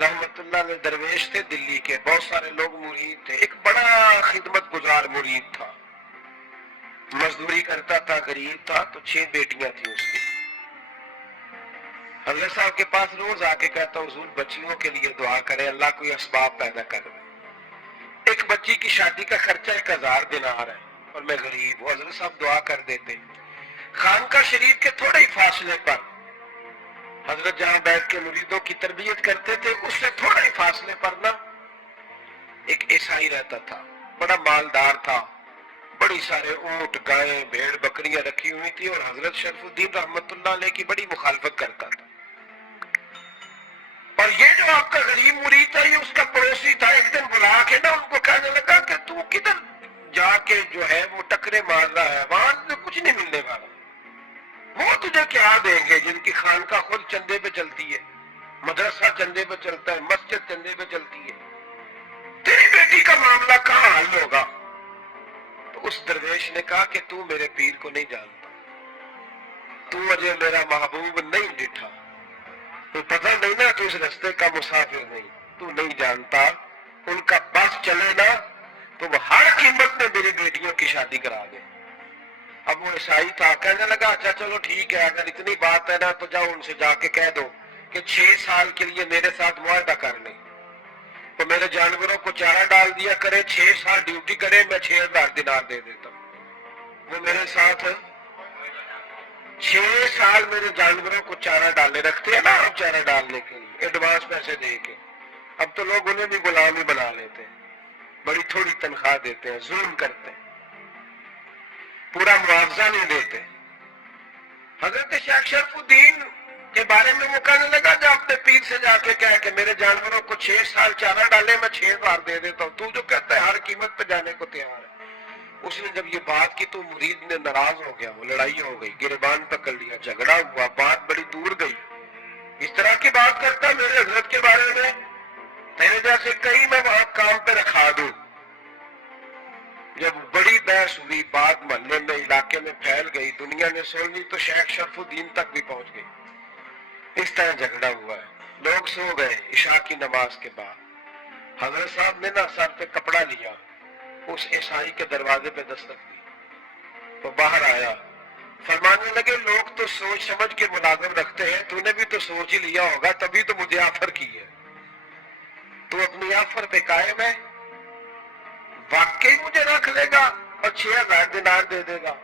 رحمت اللہ علیہ درویش تھے دلی کے، بہت سارے لوگ مرید تھے، ایک بڑا خدمت گزار مرید تھا، مزدوری کرتا تھا، غریب تھا، تو 6 بیٹیاں تھیں اس کی۔ حضرت صاحب کے پاس روز آ کے کہتا حضور بچیوں کے لیے دعا کرے، اللہ کوئی اسباب پیدا کر دے۔ ایک بچی کی شادی کا خرچہ 1000 دینار ہے اور میں غریب ہوں، حضرت صاحب دعا کر دیتے۔ خانقاہ شریف کے تھوڑے ہی فاصلے پر حضرت جہاں بیٹھ کے مریدوں کی تربیت کرتے تھے، اس سے تھوڑے ہی فاصلے پر نا ایک عیسائی رہتا تھا، بڑا مالدار تھا، بڑی سارے اونٹ، گائیں، بھیڑ، بکریاں رکھی ہوئی تھی، اور حضرت شرف الدین رحمت اللہ علیہ کی بڑی مخالفت کرتا تھا۔ اور یہ جو آپ کا غریب مرید تھا، یہ اس کا پڑوسی تھا، ایک دن بلا کے نا ان کو کہنے لگا کہ تو کدھر جا کے جو ہے وہ ٹکرے مار رہا ہے، وہاں سے کچھ نہیں ملنے والا، وہ تجھے کیا دیں گے جن کی خانقاہ خود چندے پہ چلتی ہے، مدرسہ چندے پہ چلتا ہے، مسجد چندے پہ چلتی ہے، تیری بیٹی کا معاملہ کہاں حل ہوگا؟ تو اس درویش نے کہا کہ تو میرے پیر کو نہیں جانتا، تو مجھے میرا محبوب نہیں ڈٹھا، تو پتہ نہیں نا، تو اس رستے کا مسافر نہیں، تو نہیں جانتا، ان کا بس چلے نا تو وہ ہر قیمت میں میری بیٹیوں کی شادی کرا دے۔ اب وہ عیسائی تھا، کہنے لگا اچھا چلو ٹھیک ہے، اگر اتنی بات ہے نا تو جاؤ ان سے جا کے کہہ دو کہ 6 سال کے لیے میرے ساتھ معاہدہ کر لیں، تو میرے جانوروں کو چارہ ڈال دیا کرے، 6 سال ڈیوٹی کرے، میں 6000 دینار دے دیتا ہوں۔ وہ میرے ساتھ 6 سال میرے جانوروں کو چارہ ڈالنے رکھتے ہیں نا، آپ چارہ ڈالنے کے لیے ایڈوانس پیسے دے کے، اب تو لوگ انہیں بھی غلامی بنا لیتے ہیں، بڑی تھوڑی تنخواہ دیتے ہیں، ظلم کرتے ہیں، پورا معاوضہ نہیں دیتے۔ حضرت شیخ شرف الدین کے بارے میں وہ کہنے لگا جب اپنے پیر سے جا کے کہے کہ میرے جانوروں کو 6 سال چارہ ڈالے، میں 6000 دے دیتا ہوں، تو جو کہتا ہے ہر قیمت پہ جانے کو تیار ہے۔ اس نے جب یہ بات کی تو مرید نے ناراض ہو گیا، وہ لڑائی ہو گئی، گریبان پکڑ لیا، جھگڑا ہوا، بات بڑی دور گئی۔ اس طرح کی بات کرتا میرے حضرت کے بارے میں، تیرے جیسے کئی میں وہاں کام پہ رکھا دوں۔ جب بڑی بحث ہوئی، بات محلے میں، علاقے میں پھیل گئی، دنیا نے سن لی، تو شیخ شرف الدین تک بھی پہنچ گئی۔ اس طرح جھگڑا ہوا ہے، لوگ سو گئے عشاء کی نماز کے بعد۔ حضرت صاحب نے نا سر پہ کپڑا لیا، اس عیسائی کے دروازے پہ دستک دی، وہ باہر آیا، فرمانے لگے لوگ تو سوچ سمجھ کے ملازم رکھتے ہیں، تو نے بھی تو سوچ ہی لیا ہوگا، تبھی تو مجھے آفر کی ہے، تو اپنی آفر پہ قائم ہے، واقعی مجھے رکھ لے گا اور 6000 دینار دے دے گا؟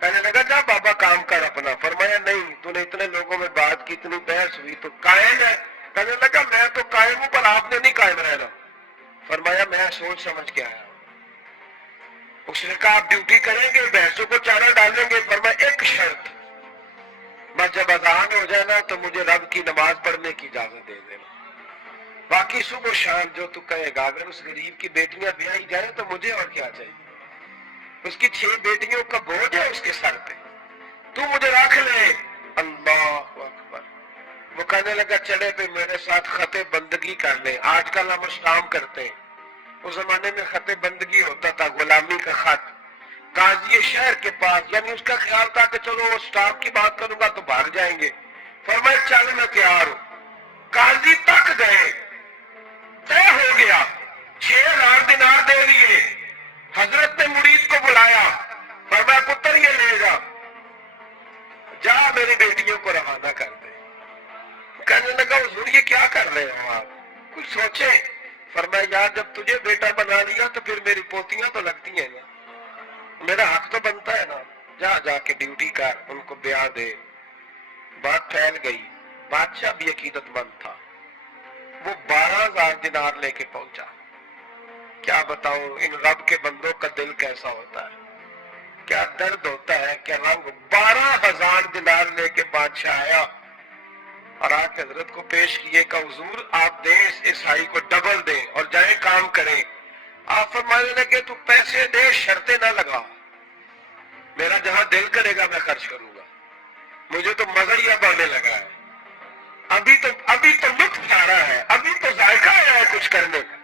کہنے لگا جا بابا کام کر اپنا۔ فرمایا نہیں، تو نے اتنے لوگوں میں بات کی، اتنی بحث ہوئی، تو قائم ہے؟ کہنے لگا میں تو قائم ہوں، پر آپ نے نہیں قائم رہنا۔ فرمایا میں سوچ سمجھ کے آیا۔ اس نے کہا آپ ڈیوٹی کریں گے، بھینسوں کو چارہ ڈالیں گے؟ فرمایا ایک شرط، بس جب اذان ہو جائے نا تو مجھے رب کی نماز پڑھنے کی اجازت دے دینا، باقی صبح و شام جو تو کہے گا۔ اگر اس غریب کی بیٹیاں بیائی جائیں تو مجھے اور کیا چاہیے، اس کی 6 بیٹیوں کا بوجھ ہے اس کے سر پہ، تو مجھے رکھ لے۔ اللہ اکبر۔ وہ کہنے لگا چلے پہ میرے ساتھ خط بندگی کر لیں، آج کل ہم اسٹام کرتے ہیں، اس زمانے میں خط بندگی ہوتا تھا، غلامی کا خط، قاضی شہر کے پاس، یعنی اس کا خیال تھا کہ چلو وہ سٹاف کی بات کروں گا تو بھاگ جائیں گے۔ فرمایا چل میں تیار ہوں۔ قاضی تک گئے، طے ہو گیا، 6000 دینار دے دیے۔ حضرت نے مرید کو بلایا، فرمایا پتر یہ لے جا، جا میری بیٹیوں کو روانہ کر دے۔ کہنے لگا حضور یہ کیا کر رہے ہو آپ، کچھ سوچے؟ فرمایا یار جب تجھے بیٹا بنا لیا تو پھر میری پوتیاں تو لگتی ہیں نا، میرا حق تو بنتا ہے نا، جا کے ڈیوٹی کر، ان کو بیاہ دے۔ بات پھیل گئی، بادشاہ بھی عقیدت مند تھا، وہ 12000 دینار لے کے پہنچا۔ کیا بتاؤں ان رب کے بندوں کا دل کیسا ہوتا ہے، کیا درد ہوتا ہے، کیا رنگ۔ 12000 دینار لے کے بادشاہ آیا اور آ کے حضرت کو پیش کیے کہ حضور آپ دیں اس عیسائی کو ڈبل دیں اور جائیں کام کریں۔ آپ فرمانے لگے تو پیسے دے، شرطیں نہ لگا، میرا جہاں دل کرے گا میں خرچ کروں گا، مجھے تو مزہ ہی اب آنے لگا ہے، ابھی تو لطف آ رہا ہے، ابھی تو ذائقہ آیا ہے کچھ کرنے کا،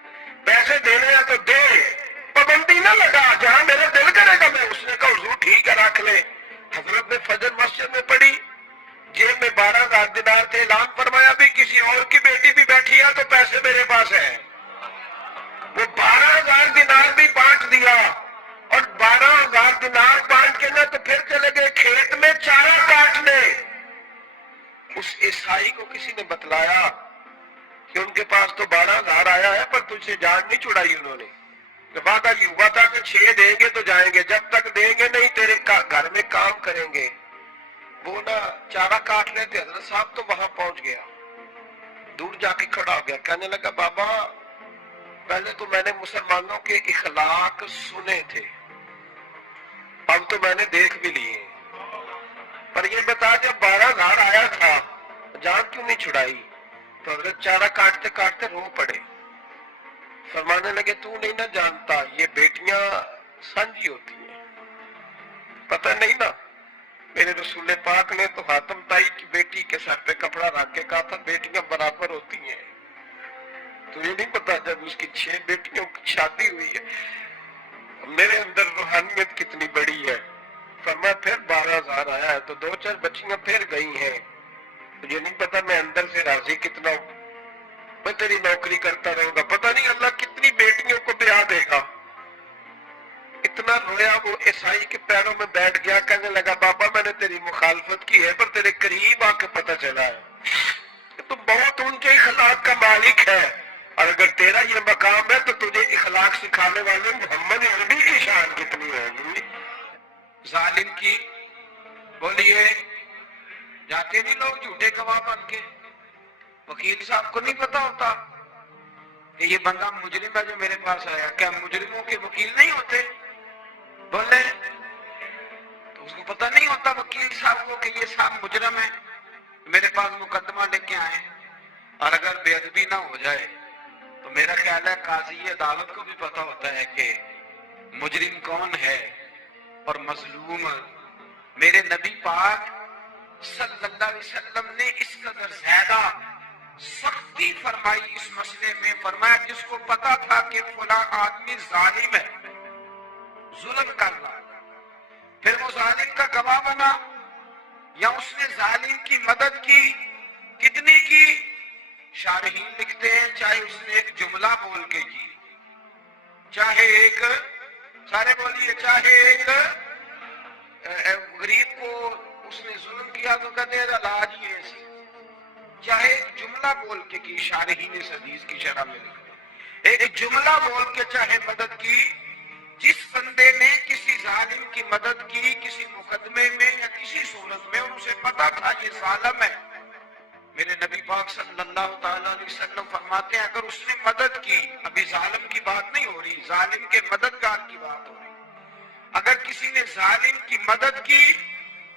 پیسے دینے ہیں تو دے، پابندی نہ لگا، جہاں میرا دل کرے گا میں۔ اس نے کہا حضور ٹھیک ہے رکھ لے۔ حضرت نے فجر مسجد میں پڑھی، جیب میں 12000 دینار تھے، اعلان فرمایا بھی کسی اور کی بیٹی بیٹی بھی بیٹھی ہے تو پیسے میرے پاس ہیں. وہ 12,000 دینار بھی بانٹ دیا اور 12,000 دینار بانٹ کے نہ تو پھر چلے گئے کھیت میں چارہ کاٹنے. اس عیسائی کو کسی نے بتلایا کہ ان کے پاس تو 12,000 آیا ہے پر تجھ سے جان نہیں چھڑائی انہوں نے. وعدہ یہ ہوا تھا کہ 6 دیں گے تو جائیں گے, جب تک دیں گے نہیں تیرے گھر میں کام کریں گے. وہ نا چارہ کاٹ رہے تھے, حضرت صاحب تو وہاں پہنچ گیا, دور جا کے کھڑا ہو گیا, کہنے لگا بابا پہلے تو میں نے مسلمانوں کے اخلاق سنے تھے, اب تو میں نے دیکھ بھی لیے, پر یہ بتا جب 12,000 آیا تھا جان کیوں نہیں چھڑائی؟ تو حضرت چارہ کاٹتے کاٹتے رو پڑے, فرمانے لگے تو نہیں نہ جانتا یہ بیٹیاں سانجھی ہوتی ہیں, پتہ نہیں نا. میرے رسول پاک نے تو حاتم تائی کی بیٹی کے سر پہ کپڑا رکھ کے کہا تھا بیٹیاں برابر ہوتی ہیں. تو یہ نہیں پتا جب اس کی 6 بیٹیوں کی شادی ہوئی ہے میرے اندر روحانیت کتنی بڑی ہے. فرمایا پھر 12,000 آیا ہے تو 2-4 بچیاں پھر گئی ہیں, مجھے نہیں پتا میں اندر سے راضی کتنا ہوں, میں تیری نوکری کرتا رہوں گا, پتہ نہیں اللہ کتنی بیٹیوں کو بیاہ دے گا. اتنا رویا وہ عیسائی کے پیروں میں بیٹھ گیا, کہنے لگا بابا میں نے تیری مخالفت کی ہے پر تیرے قریب آ کے پتہ چلا ہے کہ تو بہت اونچے اخلاق کا مالک ہے, اور اگر تیرا یہ مقام ہے تو تجھے اخلاق سکھانے والے محمد عربی کی شان کتنی ہوگی. ظالم کی بولیے جاتے نہیں لوگ جھوٹے گواہ بن کے, وکیل صاحب کو نہیں پتا ہوتا کہ یہ بندہ مجرم ہے جو میرے پاس آیا, کیا مجرموں کے وکیل نہیں ہوتے؟ بولے تو اس کو پتہ نہیں ہوتا وکیل صاحب کو کہ یہ صاحب مجرم ہے, میرے پاس مقدمہ لے کے آئے, اور اگر بے ادبی نہ ہو جائے تو میرا خیال ہے قاضی عدالت کو بھی پتہ ہوتا ہے کہ مجرم کون ہے اور مظلوم. میرے نبی پاک صلی اللہ علیہ وسلم نے اس قدر زیادہ سختی فرمائی اس مسئلے میں, فرمایا جس کو پتا تھا کہ فلاں آدمی ظالم ہے, ظلم کر رہا, پھر وہ ظالم کا گواہ بنا یا اس نے ظالم کی مدد کی, کتنی کی؟ شارحین لکھتے ہیں چاہے اس نے ایک جملہ بول کے کی, چاہے ایک, سارے بولیے, چاہے ایک غریب کو اس نے ظلم کیا تو کہتے ہیں علاج یہ ایسی, چاہے ایک جملہ بول کے کی, شارحین اس حدیث کی شرح میں ایک جملہ بول کے چاہے مدد کی. جس بندے نے کسی ظالم کی مدد کی کسی مقدمے میں یا کسی صورت میں اور اسے پتا تھا یہ ظالم ہے, میرے نبی پاک صلی اللہ تعالی علیہ وسلم فرماتے ہیں اگر اس نے مدد کی, ابھی ظالم کی بات نہیں ہو رہی, ظالم کے مددگار کی بات ہو رہی, اگر کسی نے ظالم کی مدد کی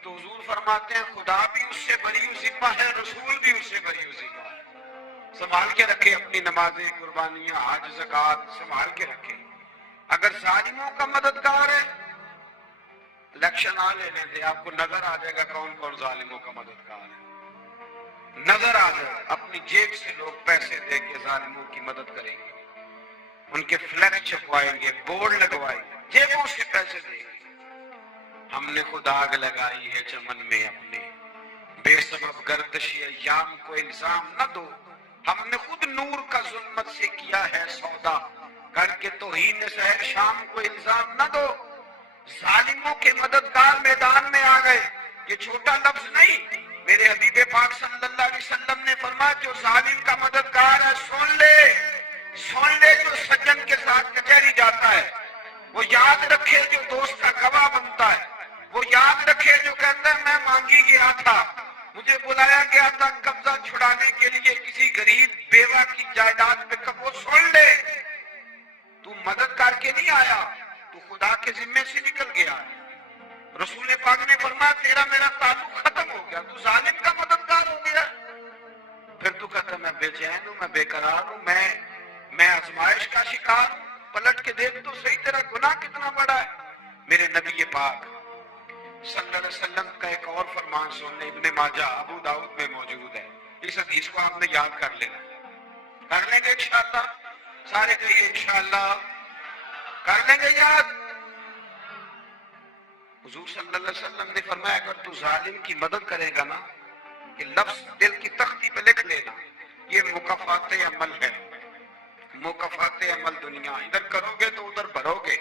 تو حضور فرماتے ہیں خدا بھی اس سے بری ذمہ ہے, رسول بھی اس سے بری ذمہ ہے. سنبھال کے رکھے اپنی نمازیں, قربانیاں, حج, زکات سنبھال کے رکھے. اگر ظالموں کا مددگار ہے, الیکشن آ لینے دے, آپ کو نظر آ جائے گا کون کون ظالموں کا مددگار ہے, نظر آ جائے گا. اپنی جیب سے لوگ پیسے دے کے ظالموں کی مدد کریں گے, ان کے فلیکس چھپوائیں گے, بورڈ لگوائیں گے, جیبوں سے پیسے دیں گے. ہم نے خود آگ لگائی ہے چمن میں اپنے, بے سبب گردشی ایام کو الزام نہ دو, ہم نے خود نور کا ظلمت سے کیا ہے سودا, کر کے توہین سحر شام کو الزام نہ دو. ظالموں کے مددگار میدان میں آ گئے, یہ چھوٹا لفظ نہیں, میرے حبیب پاک صلی اللہ علیہ وسلم نے فرمایا جو ظالم کا مددگار ہے سن لے, سن لے, جو سجن کے ساتھ کچہری جاتا ہے وہ یاد رکھے, جو دوست کا گواہ بنتا ہے وہ یاد رکھے, جو کہتا ہے میں مانگی گیا تھا, مجھے بلایا گیا تھا قبضہ چھڑانے کے لیے کسی غریب بیوہ کی جائیداد پہ, وہ سن لے تو مدد کر کے نہیں آیا, تو خدا کے ذمے سے نکل گیا. رسول پاک نے فرمایا تیرا میرا تعلق ختم ہو گیا, تو ظالم کا مددگار ہو گیا. پھر تو کہتا میں بے چین ہوں, میں بے قرار ہوں, میں آزمائش کا شکار ہوں. پلٹ کے دیکھ تو صحیح تیرا گناہ کتنا بڑا ہے. میرے نبی پاک صلی اللہ علیہ وسلم کا ایک اور فرمان سننے, ابن ماجہ ابو داؤد میں موجود ہے, اس حدیث کو آپ نے یاد کر لینا. کر لیں گے انشاءاللہ, سارے کہیے انشاءاللہ کر لیں گے یاد. حضور صلی اللہ علیہ وسلم نے فرمایا اگر تو ظالم کی مدد کرے گا نا, کہ لفظ دل کی تختی پہ لکھ لینا, یہ مکافات عمل ہے، مکافات عمل دنیا، ادھر کرو گے تو ادھر بھرو گے۔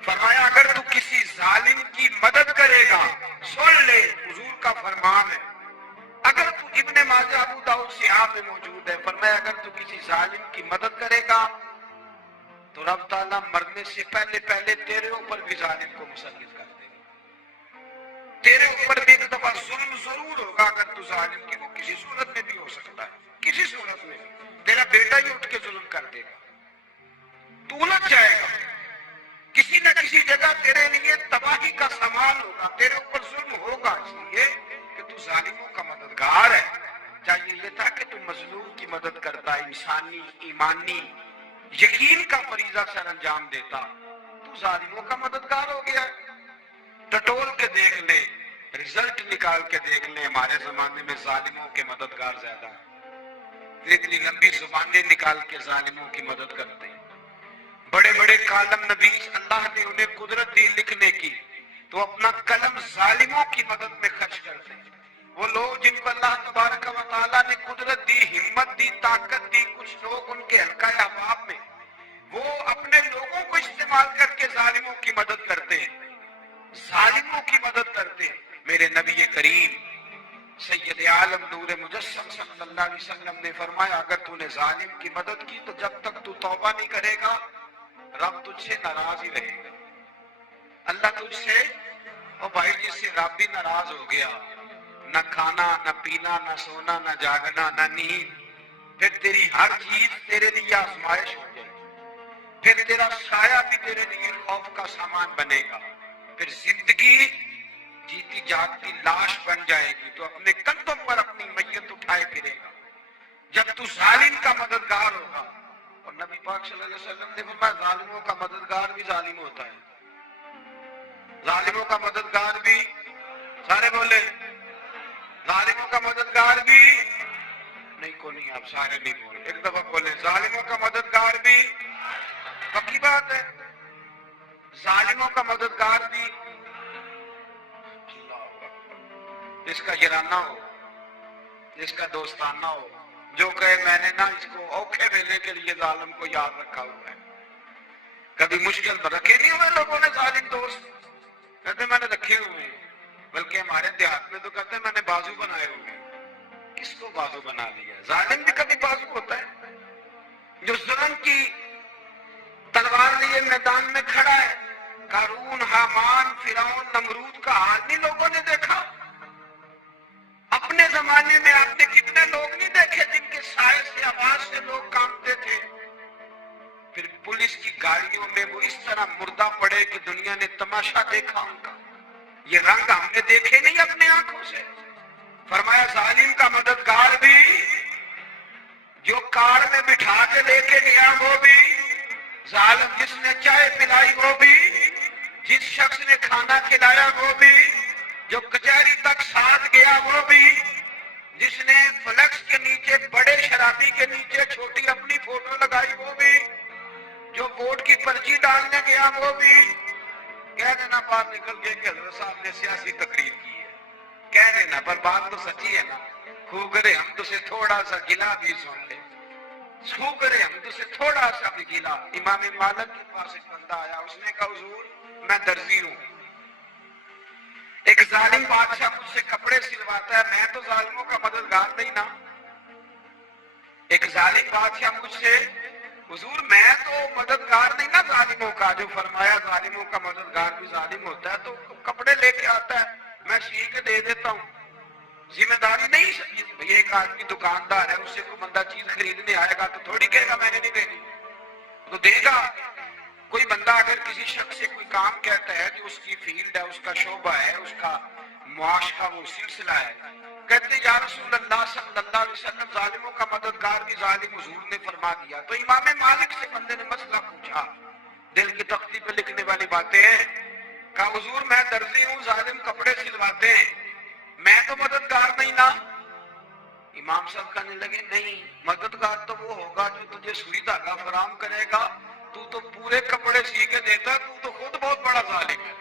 فرمایا اگر تو کسی ظالم کی مدد کرے گا، سن لے حضور کا فرمان ہے، اگر تو ابن ماجہ ابو داؤد صحاح میں موجود ہے، فرمایا اگر تو کسی ظالم کی مدد کرے گا تو رب تعالیٰ مرنے سے پہلے پہلے تیرے اوپر بھی ظالم کو مسلط کر دے گا، تیرے اوپر بھی ایک دفعہ ظلم ضرور ہوگا اگر تو ظالم کی، وہ کسی صورت میں بھی ہو سکتا ہے، کسی صورت میں بھی تیرا بیٹا ہی اٹھ کے ظلم کر دے گا، تو الجھ جائے گا، کسی نہ کسی جگہ تیرے لیے تباہی کا سامان ہوگا، تیرے اوپر ظلم ہوگا، اس لیے کہ تو ظالموں کا مددگار ہے۔ چاہیے یہ تھا کہ تو مظلوم کی مدد کرتا، انسانی ایمانی یقین کا فریضہ سر انجام دیتا، تو ظالموں کا مددگار ہو گیا۔ ٹٹول کے دیکھ لے، رزلٹ نکال کے دیکھ لے، ہمارے زمانے میں ظالموں کے مددگار زیادہ ہیں، اتنی لمبی زبانیں نکال کے ظالموں کی مدد کرتے ہیں، بڑے بڑے کالم نویس اللہ نے انہیں قدرت دی لکھنے کی، تو اپنا قلم ظالموں کی مدد میں خرچ کرتے ہیں۔ وہ لوگ جن کو اللہ تبارک و تعالیٰ نے قدرت دی، ہمت دی، طاقت دی، کچھ لوگ ان کے حلقہ احباب میں، وہ اپنے لوگوں کو استعمال کر کے ظالموں کی مدد کرتے ہیں، ظالموں کی مدد کرتے ہیں۔ میرے نبی کریم سید عالم نور مجسم صلی اللہ علیہ وسلم نے فرمایا اگر تو نے ظالم کی مدد کی تو جب تک تو توبہ نہیں کرے گا رب تجھ سے ناراض ہی رہے گا، اللہ تجھ سے، اور بھائی جس سے رب بھی ناراض ہو گیا، نہ کھانا نہ پینا نہ سونا نہ جاگنا نہ نیند، پھر تیری ہر چیز تیرے لیے آزمائش ہو جائے گی، پھر تیرا سایہ بھی تیرے لیے خوف کا سامان بنے گا، پھر زندگی جیتی جاگتی لاش بن جائے گی، تو اپنے کندھوں پر اپنی میت اٹھائے پھرے گا جب تو ظالم کا مددگار ہوگا۔ اور نبی پاک صلی اللہ علیہ وسلم نے فرمایا ظالموں کا مددگار بھی ظالم ہوتا ہے، ظالموں کا مددگار بھی، سارے بولے ظالموں کا مددگار بھی، نہیں کو نہیں، آپ سارے نہیں بولے، ایک دفعہ بولے ظالموں کا مددگار بھی، پکی بات ہے، ظالموں کا مددگار بھی، جس کا یارانہ ہو، جس کا دوستانہ ہو، جو کہے میں نے نا اس کو اوکھے ویلے کے لیے ظالم کو یاد رکھا ہوا ہے۔ کبھی مشکل پر رکھے نہیں ہوئے لوگوں نے ظالم دوست، کہتے میں نے رکھے ہوئے ہیں، بلکہ ہمارے دیہات میں تو کہتے ہیں میں نے بازو بنائے ہوئے ہیں۔ کس کو بازو بنا لیا؟ ظالم بھی کبھی بازو ہوتا ہے، جو ظلم کی تلوار لیے میدان میں کھڑا ہے۔ قارون، حامان، فرعون، نمرود کا حال نہیں لوگوں نے دیکھا؟ اپنے زمانے میں آپ نے کتنے لوگ نہیں دیکھے جن کے سائے سے، آواز سے لوگ کانپتے تھے؟ پھر پولیس کی گاڑیوں میں وہ اس طرح مردہ پڑے کہ دنیا نے تماشا دیکھا ان کا، یہ رنگ ہم نے دیکھے نہیں اپنے آنکھوں سے۔ فرمایا ظالم کا مددگار بھی، جو کار میں بٹھا کے لے کے گیا وہ بھی ظالم، جس نے چائے پلائی وہ بھی، جس شخص نے کھانا کھلایا وہ بھی، جو کچہری تک ساتھ گیا وہ بھی، جس نے فلیکس کے نیچے بڑے شرابی کے نیچے چھوٹی اپنی فوٹو لگائی وہ بھی، جو ووٹ کی پرچی ڈالنے گیا وہ بھی۔ کہہ دینا بات نکل گئی کہ حضرت صاحب نے سیاسی تقریر کی ہے، کہہ دینا، پر بات تو سچی ہے نا۔ خوگرے حمد سے تھوڑا سا گلا بھی سن لے، خوگرے حمد سے تھوڑا سا بھی گلا۔ امام مالک کے پاس ایک بندہ آیا، اس نے کہا حضور میں درزی ہوں، ایک ظالم بادشاہ مجھ سے کپڑے سلواتا ہے، میں تو ظالموں کا مددگار نہیں نا۔ ایک ظالم بادشاہ مجھ سے، حضور میں تو مددگار نہیں نا ظالموں کا، جو فرمایا ظالموں کا مددگار بھی ظالم ہوتا ہے، تو کپڑے لے کے آتا ہے میں سی کے دے دیتا ہوں، ذمہ داری نہیں۔ ایک آدمی دکاندار ہے، اس سے کوئی بندہ چیز خریدنے آئے گا تو تھوڑی کہے گا میں نے نہیں دینی، تو دے گا۔ کوئی بندہ اگر کسی شخص سے کوئی کام کہتا ہے جو اس کی فیلڈ ہے، اس کا شعبہ ہے، اس کا معاش کا وہ سلسلہ ہے، کہتے یا رسول اللہ صلی اللہ علیہ وسلم ظالموں کا مددگار بھی ظالم، حضور نے فرما دیا۔ تو امام مالک سے بندے نے مسئلہ پوچھا، دل کی تختی پہ لکھنے والی باتیں ہیں، کہا حضور میں درزی ہوں، ظالم کپڑے سلواتے ہیں، میں تو مددگار نہیں نا۔ امام صاحب کہنے لگے نہیں، مددگار تو وہ ہوگا جو تجھے سوئی دھاگا فراہم کرے گا، تو پورے کپڑے سی کے دیتا ہے، تو خود بہت بڑا ظالم ہے،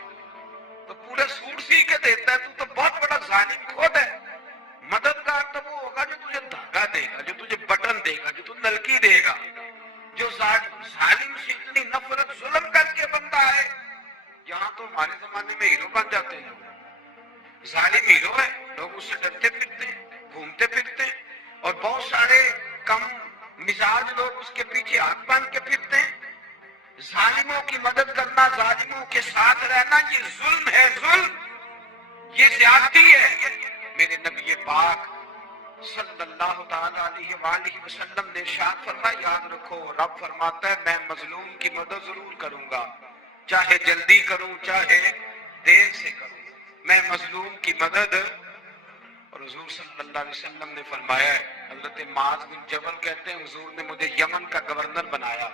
تو پورے سوٹ سی کے دیتا ہے، تو بہت بڑا ظالم خود ہے۔ مددگار تو وہ ہوگا جو تجھے دھاگا دے گا، جو دے گا. جو ظالم سے اتنی نفرت ظلم کر کے بنتا ہے، یہاں تو ہمارے زمانے میں ہیرو بن جاتے ہیں. ظالم ہیرو ہے، لوگ اس سے ڈرتے پھرتے ہیں، گھومتے پھرتے ہیں، اور بہت سارے کم مزاج لوگ اس کے پیچھے ہاتھ باندھ کے پھرتے ہیں. ظالموں کی مدد کرنا، ظالموں کے ساتھ رہنا، یہ ظلم ہے. ظلم، یہ زیادتی ہے. میرے نبی پاک صلی اللہ تعالی علیہ وآلہ وسلم نے ارشاد فرمایا، یاد رکھو رب فرماتا ہے میں مظلوم کی مدد ضرور کروں گا، چاہے جلدی کروں چاہے دیر سے کروں، میں مظلوم کی مدد. اور حضور صلی اللہ علیہ وسلم نے فرمایا ہے، حضرت معاذ بن جبل کہتے ہیں حضور نے مجھے یمن کا گورنر بنایا.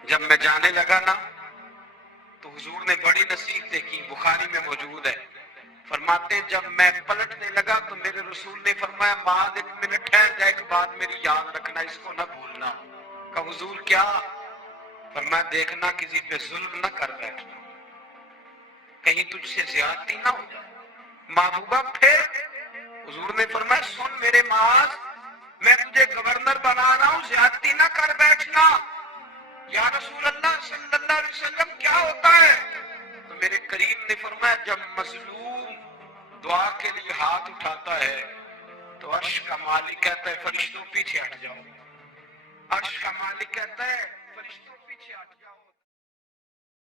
جب میں جانے لگا نا تو حضور نے بڑی نصیحتیں کی، بخاری میں موجود ہے. فرماتے ہیں جب میں پلٹنے لگا تو میرے رسول نے فرمایا معاذ ایک منٹ ٹھہر جا، ایک بات میری یاد رکھنا، اس کو نہ بھولنا. کہا حضور کیا؟ فرمایا دیکھنا کسی پہ ظلم نہ کر بیٹھنا، کہیں تجھ سے زیادتی نہ ہو جائے. محبوبہ پھر حضور نے فرمایا سن میرے معاذ، میں تجھے گورنر بنا رہا ہوں، زیادتی نہ کر بیٹھنا. یا رسول اللہ صلی اللہ علیہ وسلم کیا ہوتا ہے؟ تو میرے کریم نے فرمایا جب مظلوم دعا کے لیے ہاتھ اٹھاتا ہے تو عرش کا مالک کہتا ہے فرشتوں پیچھے ہٹ جاؤ. عرش کا مالک کہتا ہے فرشتوں پیچھے ہٹ